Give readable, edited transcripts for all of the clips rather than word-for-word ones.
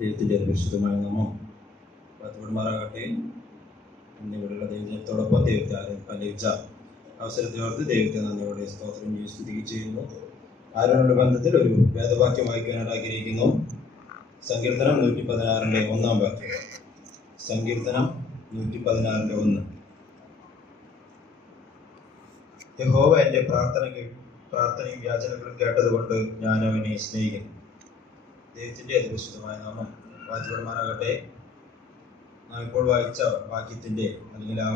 ദൈവത്തിൻ്റെ പരിശുദ്ധമായ നാമം വാഴ്ത്തപ്പെടുമാറാകട്ടെ. ഇന്നിവിടെയുള്ള ദൈവജനത്തോടൊപ്പം ദൈവത്തെ ആരാധിക്കാൻ ലഭിച്ച അവസരത്തിനോർത്ത് ദൈവത്തെ നന്ദിയോടെ സ്തോത്രം സ്തുതിക്കുകയും ചെയ്യുന്നു. ആരോടുള്ള ബന്ധത്തിൽ ഒരു വേദവാക്യം വായിക്കാനായിട്ട് ആഗ്രഹിക്കുന്നു. സങ്കീർത്തനം 116 1 വാക്യം. സങ്കീർത്തനം 116 1. യഹോവ എൻ്റെ പ്രാർത്ഥനയും യാചനകളും കേട്ടതുകൊണ്ട് ഞാൻ അവനെ സ്നേഹിക്കുന്നു. ദൈവത്തിൻ്റെ അതിപരിശുദ്ധമായ നാമം വാഴ്ത്തപ്പെടുമാറാകട്ടെ. നാം ഇപ്പോൾ വായിച്ച വാക്യത്തിൻ്റെ അല്ലെങ്കിൽ ആ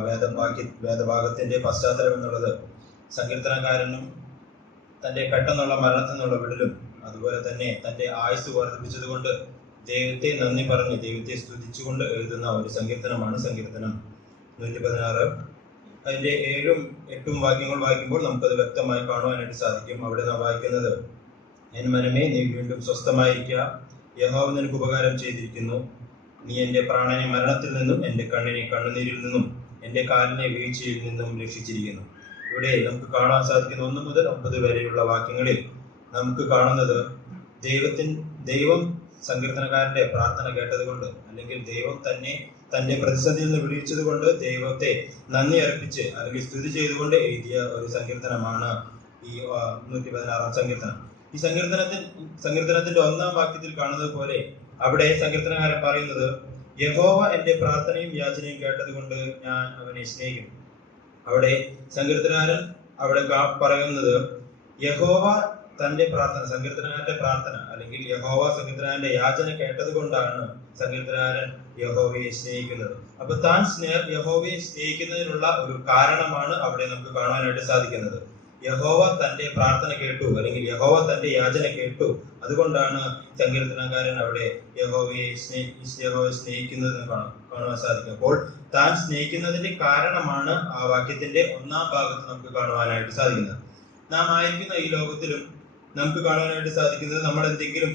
വേദഭാഗത്തിൻ്റെ പശ്ചാത്തലം എന്നുള്ളത് സങ്കീർത്തനക്കാരനും തൻ്റെ പെട്ടെന്നുള്ള മരണത്തിൽ നിന്നുള്ള വിടലും അതുപോലെ തന്നെ തൻ്റെ ആയുസ് വർദ്ധിപ്പിച്ചതുകൊണ്ട് ദൈവത്തെ നന്ദി പറഞ്ഞ് ദൈവത്തെ സ്തുതിച്ചുകൊണ്ട് എഴുതുന്ന ഒരു സങ്കീർത്തനമാണ് സങ്കീർത്തനം 116. അതിൻ്റെ 7ഉം 8ഉം വാക്യങ്ങൾ വായിക്കുമ്പോൾ നമുക്കത് വ്യക്തമായി കാണുവാനായിട്ട് സാധിക്കും. അവിടെ നാം വായിക്കുന്നത്, എൻ മനമേ നീ വീണ്ടും സ്വസ്ഥമായിരിക്കുക, യഹോവ നിനക്ക് ഉപകാരം ചെയ്തിരിക്കുന്നു. നീ എൻ്റെ പ്രാണനെ മരണത്തിൽ നിന്നും എൻ്റെ കണ്ണിനെ കണ്ണുനീരിൽ നിന്നും എൻ്റെ കാലിനെ വീഴ്ചയിൽ നിന്നും രക്ഷിച്ചിരിക്കുന്നു. ഇവിടെ നമുക്ക് കാണാൻ സാധിക്കുന്ന 1 മുതൽ 9 വരെയുള്ള വാക്യങ്ങളിൽ നമുക്ക് കാണുന്നത് ദൈവം സങ്കീർത്തനക്കാരന്റെ പ്രാർത്ഥന കേട്ടതുകൊണ്ട് അല്ലെങ്കിൽ ദൈവം തന്നെ തന്റെ പ്രതിസന്ധിയിൽ നിന്ന് വിടുവിച്ചത് കൊണ്ട് ദൈവത്തെ നന്ദി അർപ്പിച്ച് അല്ലെങ്കിൽ സ്തുതി ചെയ്തുകൊണ്ട് എഴുതിയ ഒരു സങ്കീർത്തനമാണ് ഈ 116 സങ്കീർത്തനം. ഈ സങ്കീർത്തനത്തിന്റെ 1-ാം വാക്യത്തിൽ കാണുന്നത് പോലെ അവിടെ സങ്കീർത്തനകാരൻ പറയുന്നത്, യഹോവ എൻ്റെ പ്രാർത്ഥനയും യാചനയും കേട്ടതുകൊണ്ട് ഞാൻ അവനെ സ്നേഹിക്കും. അവിടെ സങ്കീർത്തനകാരൻ പറയുന്നത് യഹോവ തന്റെ പ്രാർത്ഥന, സങ്കീർത്തനകാരന്റെ പ്രാർത്ഥന അല്ലെങ്കിൽ യഹോവ സങ്കീർത്തനകാരന്റെ യാചന കേട്ടത് കൊണ്ടാണ് സങ്കീർത്തനകാരൻ യഹോവയെ സ്നേഹിക്കുന്നത്. അപ്പൊ താൻ യഹോവയെ സ്നേഹിക്കുന്നതിനുള്ള ഒരു കാരണമാണ് അവിടെ നമുക്ക് കാണാനായിട്ട് സാധിക്കുന്നത്. യഹോവ തന്റെ പ്രാർത്ഥന കേട്ടു അല്ലെങ്കിൽ യഹോവ തന്റെ യാചന കേട്ടു, അതുകൊണ്ടാണ് സങ്കീർത്തനക്കാരൻ അവിടെ യഹോവയെ സ്നേഹിക്കുന്നതെന്ന് കാണുവാൻ സാധിക്കും. അപ്പോൾ താൻ സ്നേഹിക്കുന്നതിന്റെ കാരണമാണ് ആ വാക്യത്തിന്റെ 1-ാം ഭാഗത്ത് നമുക്ക് കാണുവാനായിട്ട് സാധിക്കുന്നത്. നാം ആയിരിക്കുന്ന ഈ ലോകത്തിലും നമുക്ക് കാണാനായിട്ട് സാധിക്കുന്നത്, നമ്മൾ എന്തെങ്കിലും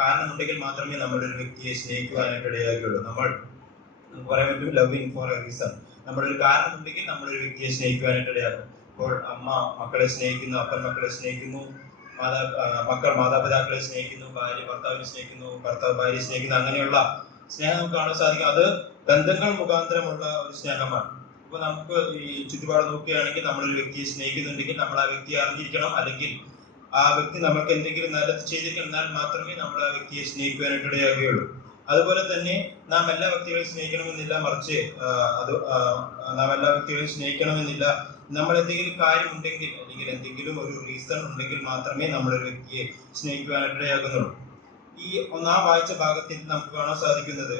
കാരണമുണ്ടെങ്കിൽ മാത്രമേ നമ്മളൊരു വ്യക്തിയെ സ്നേഹിക്കുവാനായിട്ട് ഇടയാകുകയുള്ളൂ. നമുക്ക് പറയാൻ പറ്റും ലവിങ് ഫോർ എ റീസൺ. നമ്മളൊരു കാരണമുണ്ടെങ്കിൽ നമ്മളൊരു വ്യക്തിയെ സ്നേഹിക്കുവാനായിട്ട് ഇടയാകും. അപ്പോൾ അമ്മ മക്കളെ സ്നേഹിക്കുന്നു, അപ്പൻ മക്കളെ സ്നേഹിക്കുന്നു, മക്കൾ മാതാപിതാക്കളെ സ്നേഹിക്കുന്നു, ഭാര്യ ഭർത്താവിനെ സ്നേഹിക്കുന്നു, ഭർത്താവ് ഭാര്യയെ സ്നേഹിക്കുന്നു. അങ്ങനെയുള്ള സ്നേഹം നമുക്ക് കാണാൻ സാധിക്കും. അത് ബന്ധങ്ങൾ മുഖാന്തരമുള്ള ഒരു സ്നേഹമാണ്. അപ്പൊ നമുക്ക് ഈ ചുറ്റുപാട് നോക്കുകയാണെങ്കിൽ നമ്മളൊരു വ്യക്തിയെ സ്നേഹിക്കുന്നുണ്ടെങ്കിൽ നമ്മൾ ആ വ്യക്തിയെ അറിഞ്ഞിരിക്കണം, അല്ലെങ്കിൽ ആ വ്യക്തി നമുക്ക് എന്തെങ്കിലും നല്ലത് ചെയ്തിരിക്കണം, എന്നാൽ മാത്രമേ നമ്മൾ ആ വ്യക്തിയെ സ്നേഹിക്കുവാനായിട്ട് ഇടയാകുകയുള്ളൂ. അതുപോലെ തന്നെ നാം എല്ലാ വ്യക്തികളെയും സ്നേഹിക്കണമെന്നില്ല, മറിച്ച് നാം എല്ലാ വ്യക്തികളെയും സ്നേഹിക്കണമെന്നില്ല. നമ്മൾ എന്തെങ്കിലും കാര്യമുണ്ടെങ്കിൽ അല്ലെങ്കിൽ എന്തെങ്കിലും ഒരു റീസൺ ഉണ്ടെങ്കിൽ മാത്രമേ നമ്മളൊരു വ്യക്തിയെ സ്നേഹിക്കുവാനായിട്ട് ഇടയാകുന്നുള്ളൂ. ഈ 1-ാം വായിച്ച ഭാഗത്തിൽ നമുക്ക് കാണാൻ സാധിക്കുന്നത്,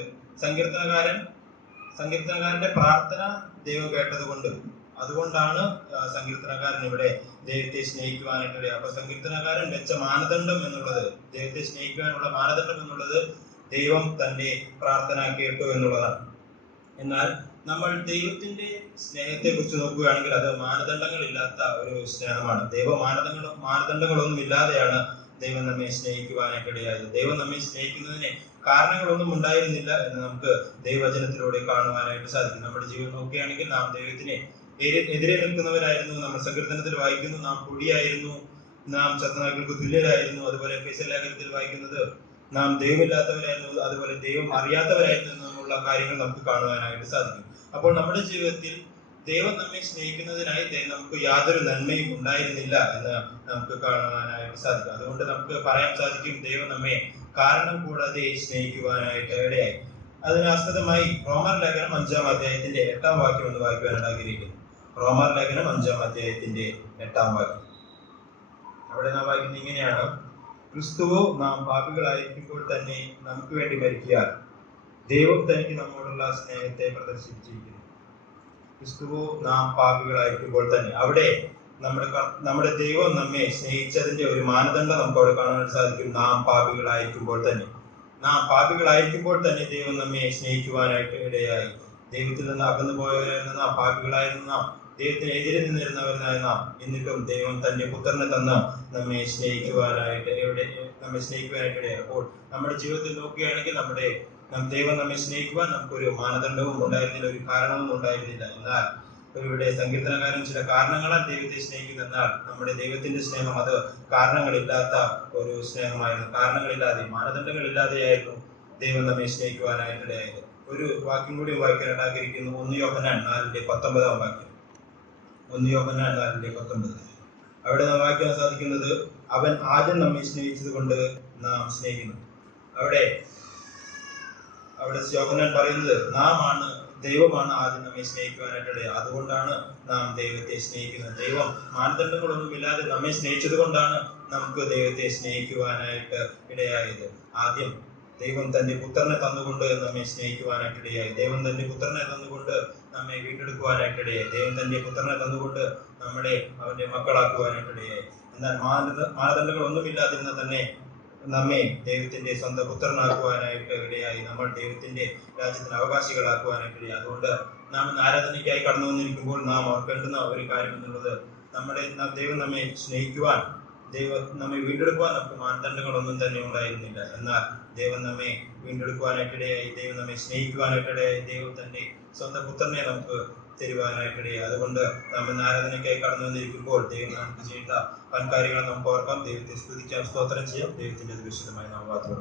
സങ്കീർത്തനക്കാരന്റെ പ്രാർത്ഥന ദൈവം കേട്ടതുകൊണ്ട്, അതുകൊണ്ടാണ് സങ്കീർത്തനക്കാരൻ ഇവിടെ ദൈവത്തെ സ്നേഹിക്കുവാനായിട്ട് ഇടയാകുക. അപ്പൊ സങ്കീർത്തനക്കാരൻ വെച്ച മാനദണ്ഡം എന്നുള്ളത്, ദൈവത്തെ സ്നേഹിക്കുവാനുള്ള മാനദണ്ഡം എന്നുള്ളത് ദൈവം തന്റെ പ്രാർത്ഥന കേട്ടു എന്നുള്ളതാണ്. എന്നാൽ നമ്മൾ ദൈവത്തിന്റെ സ്നേഹത്തെ കുറിച്ച് നോക്കുകയാണെങ്കിൽ അത് മാനദണ്ഡങ്ങളില്ലാത്ത ഒരു സ്നേഹമാണ്. മാനദണ്ഡങ്ങളൊന്നും ഇല്ലാതെയാണ് ദൈവം നമ്മെ സ്നേഹിക്കുവാനായിട്ട് ഇടയായത്. ദൈവം നമ്മെ സ്നേഹിക്കുന്നതിന് കാരണങ്ങളൊന്നും ഉണ്ടായിരുന്നില്ല എന്ന് നമുക്ക് ദൈവവചനത്തിലൂടെ കാണുവാനായിട്ട് സാധിക്കും. നമ്മുടെ ജീവിതം നോക്കുകയാണെങ്കിൽ നാം ദൈവത്തിന് എതിരെ നിൽക്കുന്നവരായിരുന്നു. നമ്മൾ സങ്കീർത്തനത്തിൽ വായിക്കുന്നു, നാം പൊടിയായിരുന്നു, നാം ചത്തനാക്കൾക്ക് തുല്യരായിരുന്നു. അതുപോലെ എഫേസ്യ ലേഖനത്തിൽ വായിക്കുന്നത്, നാം ദൈവമില്ലാത്തവരായിരുന്നു, അതുപോലെ ദൈവം അറിയാത്തവരായിരുന്നു എന്നുള്ള കാര്യങ്ങൾ നമുക്ക് കാണുവാനായിട്ട് സാധിക്കും. അപ്പോൾ നമ്മുടെ ജീവിതത്തിൽ ദൈവം നമ്മെ സ്നേഹിക്കുന്നതിനായി നമുക്ക് യാതൊരു നന്മയും ഉണ്ടായിരുന്നില്ല എന്ന് നമുക്ക് കാണുവാനായിട്ട് സാധിക്കും. അതുകൊണ്ട് നമുക്ക് പറയാൻ സാധിക്കും, ദൈവം നമ്മെ കാരണം കൂടാതെ സ്നേഹിക്കുവാനായിട്ട് ഇടയായി. അതിന് ആസ്പദമായി റോമർ ലേഖനം 5-ാം അധ്യായത്തിന്റെ 8-ാം വാക്യം ഒന്ന് വായിക്കുവാനായിട്ട് ആഗ്രഹിക്കുന്നു. റോമർ ലേഖനം 5-ാം അധ്യായത്തിന്റെ 8-ാം വാക്യം. അവിടെ നാം വായിക്കുന്നത് ഇങ്ങനെയാണ്, ക്രിസ്തുവോ നാം പാപികളായിരിക്കുമ്പോൾ തന്നെ നമുക്ക് വേണ്ടി മരിക്കാൻ ദൈവം തനിക്ക് നമ്മോടുള്ള സ്നേഹത്തെ പ്രദർശിപ്പിച്ചിരിക്കുന്നു. ക്രിസ്തുവോ നാം പാപികളായിരിക്കുമ്പോൾ തന്നെ, അവിടെ നമ്മുടെ ദൈവം നമ്മെ സ്നേഹിച്ചതിന്റെ ഒരു മാനദണ്ഡം നമുക്ക് അവിടെ കാണാൻ സാധിക്കും. നാം പാപികളായിരിക്കുമ്പോൾ തന്നെ ദൈവം നമ്മെ സ്നേഹിക്കുവാനായിട്ട് ഇടയായി. ദൈവത്തിൽ നിന്ന് അകന്നു പോയവരായിരുന്ന നാം, പാപികളായിരുന്ന നാം, ദൈവത്തിന് എതിരെ നിന്നിരുന്നവരായ നാം, എന്നിട്ടും ദൈവം തന്റെ പുത്രനെ തന്ന് നമ്മെ സ്നേഹിക്കുവാനായിട്ട് ഇടയായി. അപ്പോൾ നമ്മുടെ ജീവിതത്തിൽ നോക്കുകയാണെങ്കിൽ ദൈവം നമ്മെ സ്നേഹിക്കുവാൻ നമുക്കൊരു മാനദണ്ഡവും ഉണ്ടായിരുന്നില്ല, ഒരു കാരണവും ഉണ്ടായിരുന്നില്ല. എന്നാൽ ഇവിടെ സങ്കീർത്തനകാരൻ ചില കാരണങ്ങളാൽ ദൈവത്തെ സ്നേഹിക്കുന്നെന്നാൽ നമ്മുടെ ദൈവത്തിന്റെ സ്നേഹം അത് കാരണങ്ങളില്ലാത്ത ഒരു സ്നേഹമായിരുന്നു. കാരണങ്ങളില്ലാതെ, മാനദണ്ഡങ്ങളില്ലാതെയായിരുന്നു ദൈവം നമ്മെ സ്നേഹിക്കുവാനായിട്ടിടയായത്. ഒരു വാക്യം കൂടി വായിക്കാനായിട്ട് ആഗ്രഹിക്കുന്നു. 1 യോഹന്നാൻ 4:19 വാക്യം. 1 യോഹന്നാൻ 4:19. അവിടെ നാം വായിക്കാൻ സാധിക്കുന്നത്, അവൻ ആദ്യം നമ്മെ സ്നേഹിച്ചത് കൊണ്ട് നാം സ്നേഹിക്കുന്നു. അവിടെ യോഹന്നാൻ പറയുന്നത് ദൈവമാണ് ആദ്യം നമ്മെ സ്നേഹിക്കുവാനായിട്ട്. അതുകൊണ്ടാണ് നാം ദൈവത്തെ സ്നേഹിക്കുന്നത്. ദൈവം മാനദണ്ഡങ്ങളൊന്നുമില്ലാതെ നമ്മെ സ്നേഹിച്ചത് കൊണ്ടാണ് നമുക്ക് ദൈവത്തെ സ്നേഹിക്കുവാനായിട്ട് ഇടയായത്. ആദ്യം ദൈവം തന്റെ പുത്രനെ തന്നുകൊണ്ട് നമ്മെ സ്നേഹിക്കുവാനായിട്ടിടയായി. ദൈവം തന്റെ പുത്രനെ തന്നുകൊണ്ട് നമ്മെ വീണ്ടെടുക്കുവാനായിട്ടിടയായി. ദൈവം തന്റെ പുത്രനെ തന്നുകൊണ്ട് നമ്മളെ അവന്റെ മക്കളാക്കുവാനായിട്ടിടയായി. എന്നാൽ മാനദണ്ഡങ്ങൾ ഒന്നുമില്ലാതിരുന്ന തന്നെ നമ്മെ ദൈവത്തിന്റെ സ്വന്തം പുത്രനാക്കുവാനായിട്ട് ഇടയായി. നമ്മൾ ദൈവത്തിന്റെ രാജ്യത്തിന് അവകാശികളാക്കുവാനായിട്ടിടയായി. അതുകൊണ്ട് നാം ആരാധനയ്ക്കായി കടന്നു വന്നിരിക്കുമ്പോൾ നാം ഓർക്കേണ്ടുന്ന ഒരു കാര്യം എന്നുള്ളത്, ദൈവം നമ്മെ സ്നേഹിക്കുവാൻ, ദൈവം നമ്മെ വീണ്ടെടുക്കുവാൻ നമുക്ക് മാനദണ്ഡങ്ങളൊന്നും തന്നെ ഉണ്ടായിരുന്നില്ല. എന്നാൽ ദൈവം നമ്മെ വീണ്ടെടുക്കുവാനായിട്ടിടയായി. ദൈവം നമ്മെ സ്നേഹിക്കുവാനായിട്ടിടയായി. ദൈവം തന്റെ സ്വന്തം പുത്രനെ നമുക്ക് തരുവാനായിട്ടിടയായി. അതുകൊണ്ട് നാം ആരാധനയ്ക്കായി കടന്നു വന്നിരിക്കുമ്പോൾ ദൈവം നമുക്ക് ചെയ്ത വൻ കാര്യങ്ങൾ നമുക്ക് ഓർക്കാം. ദൈവത്തെ സ്തുതിക്കാം, സ്തോത്രം ചെയ്യാം. ദൈവത്തിന്റെ വിശുദ്ധമായ നാമത്തിൽ